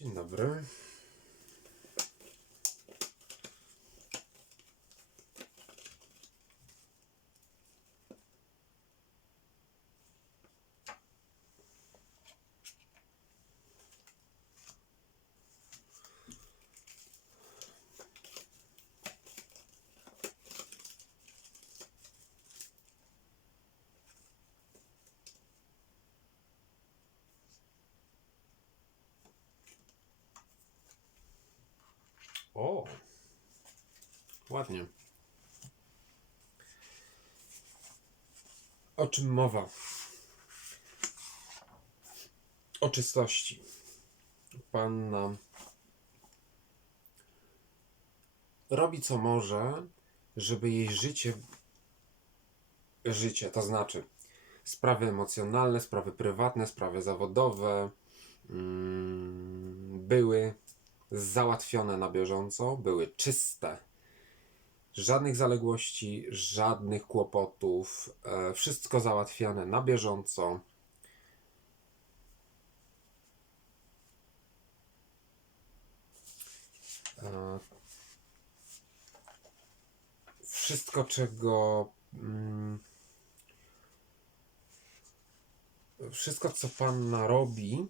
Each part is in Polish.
Dzień dobry. O, ładnie. O czym mowa? O czystości. Panna robi co może, żeby jej życie, życie, to znaczy sprawy emocjonalne, sprawy prywatne, sprawy zawodowe, mm, były załatwione na bieżąco, były czyste. Żadnych zaległości, żadnych kłopotów, e, wszystko załatwiane na bieżąco. E, Wszystko, czego. mm, Wszystko, co panna robi,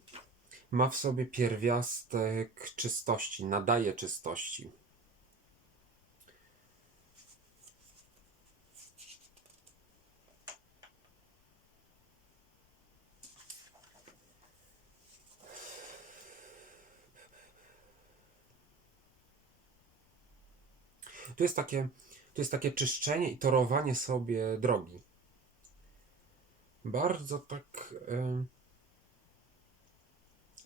ma w sobie pierwiastek czystości, nadaje czystości. Tu jest takie, tu jest takie czyszczenie i torowanie sobie drogi. Bardzo tak.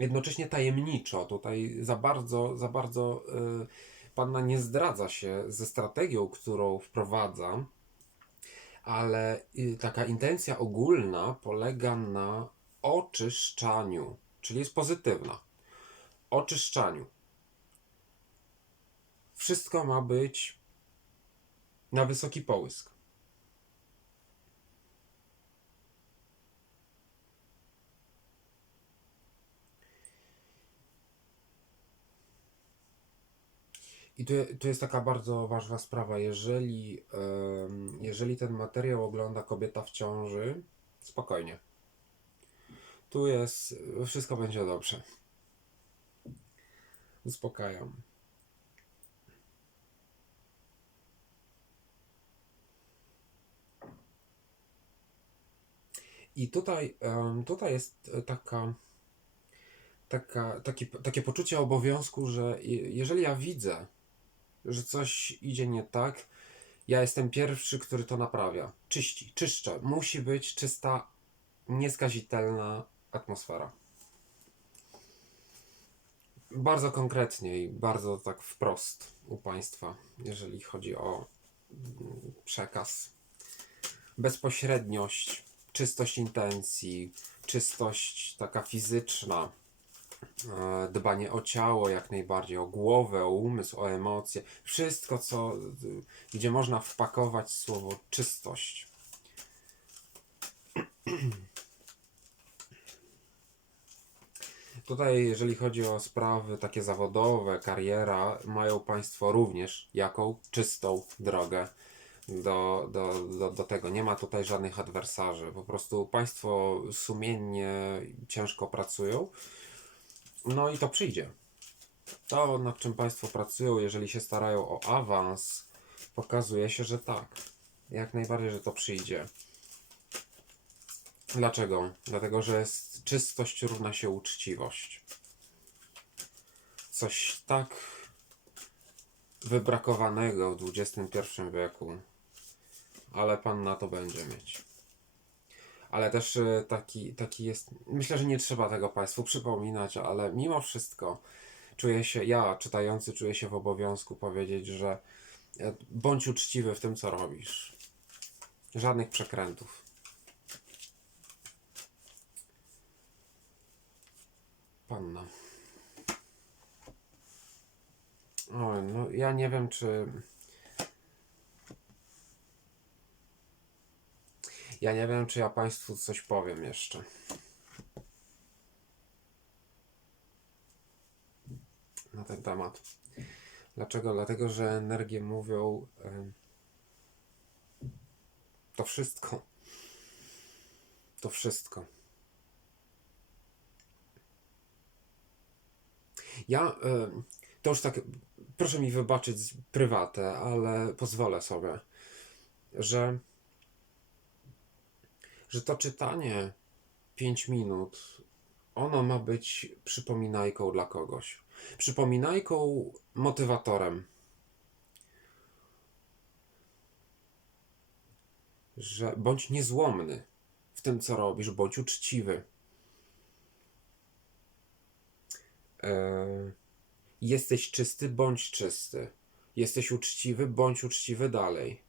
Jednocześnie tajemniczo. Tutaj za bardzo, za bardzo y, panna nie zdradza się ze strategią, którą wprowadza, ale y, taka intencja ogólna polega na oczyszczaniu, czyli jest pozytywna. Oczyszczaniu. Wszystko ma być na wysoki połysk. I tu, tu jest taka bardzo ważna sprawa. Jeżeli, jeżeli ten materiał ogląda kobieta w ciąży, spokojnie. Tu jest, wszystko będzie dobrze. Uspokajam. I tutaj, tutaj jest taka, taka, taki, takie poczucie obowiązku, że je- jeżeli ja widzę, że coś idzie nie tak, ja jestem pierwszy, który to naprawia. Czyści, czyszczę. Musi być czysta, nieskazitelna atmosfera. Bardzo konkretnie i bardzo tak wprost u Państwa, jeżeli chodzi o mm, przekaz. Bezpośredniość, czystość intencji, czystość taka fizyczna, dbanie o ciało jak najbardziej, o głowę, o umysł, o emocje. Wszystko, co, y, gdzie można wpakować słowo czystość. Tutaj, jeżeli chodzi o sprawy takie zawodowe, kariera, mają Państwo również jaką czystą drogę do, do, do, do tego. Nie ma tutaj żadnych adwersarzy. Po prostu Państwo sumiennie, ciężko pracują. No i to przyjdzie. To, nad czym Państwo pracują, jeżeli się starają o awans, pokazuje się, że tak. Jak najbardziej, że to przyjdzie. Dlaczego? Dlatego, że jest czystość równa się uczciwość. Coś tak wybrakowanego w XXI wieku, ale Pan na to będzie mieć. Ale też e, taki, taki jest. Myślę, że nie trzeba tego Państwu przypominać, ale mimo wszystko czuję się, ja czytający, czuję się w obowiązku powiedzieć, że e, bądź uczciwy w tym, co robisz. Żadnych przekrętów. Panna. O, no ja nie wiem, czy. Ja nie wiem, czy ja Państwu coś powiem jeszcze. na ten temat. Dlaczego? Dlatego, że energie mówią to wszystko. To wszystko. Ja to już tak, proszę mi wybaczyć prywatę, ale pozwolę sobie, że, że to czytanie 5 minut, ono ma być przypominajką dla kogoś. Przypominajką, motywatorem. Że bądź niezłomny w tym, co robisz, bądź uczciwy. Eee, jesteś czysty, bądź czysty. Jesteś uczciwy, bądź uczciwy dalej.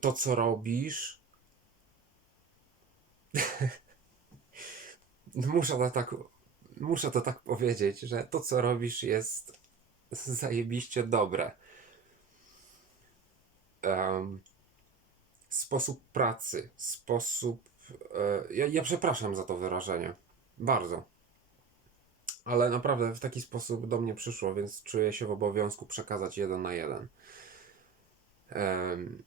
To, co robisz, muszę to tak, muszę to tak powiedzieć, że to, co robisz, jest zajebiście dobre. Em, sposób pracy, sposób. E, ja, ja przepraszam za to wyrażenie. Bardzo. Ale naprawdę w taki sposób do mnie przyszło, więc czuję się w obowiązku przekazać jeden na jeden. Em,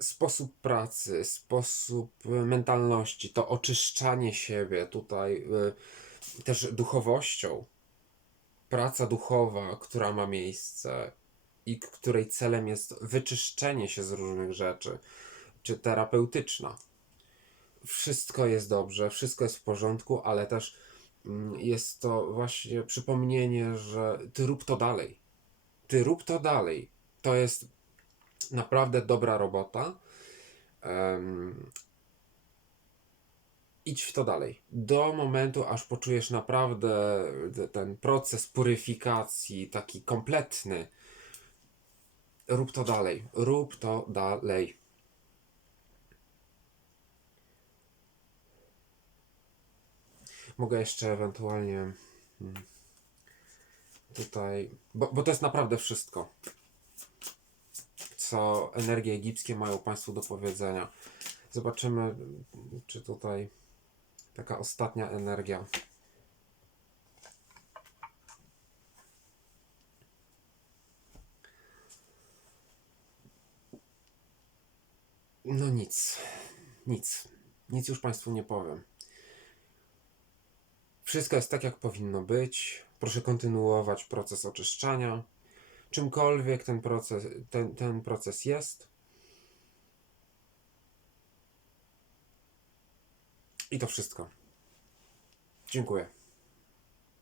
sposób pracy, sposób e, mentalności, to oczyszczanie siebie tutaj e, też duchowością. Praca duchowa, która ma miejsce i której celem jest wyczyszczenie się z różnych rzeczy, czy terapeutyczna. Wszystko jest dobrze, wszystko jest w porządku, ale też mm, jest to właśnie przypomnienie, że ty rób to dalej. Ty rób to dalej. To jest naprawdę dobra robota. Em, idź w to dalej. Do momentu, aż poczujesz naprawdę te- ten proces puryfikacji, taki kompletny. Rób to dalej. Rób to dalej. Mogę jeszcze ewentualnie mm, tutaj, bo, bo to jest naprawdę wszystko, co energie egipskie mają Państwu do powiedzenia. Zobaczymy, czy tutaj taka ostatnia energia. No nic, nic, nic już Państwu nie powiem. Wszystko jest tak, jak powinno być. Proszę kontynuować proces oczyszczania. Czymkolwiek ten proces, ten, ten proces jest. I to wszystko. Dziękuję.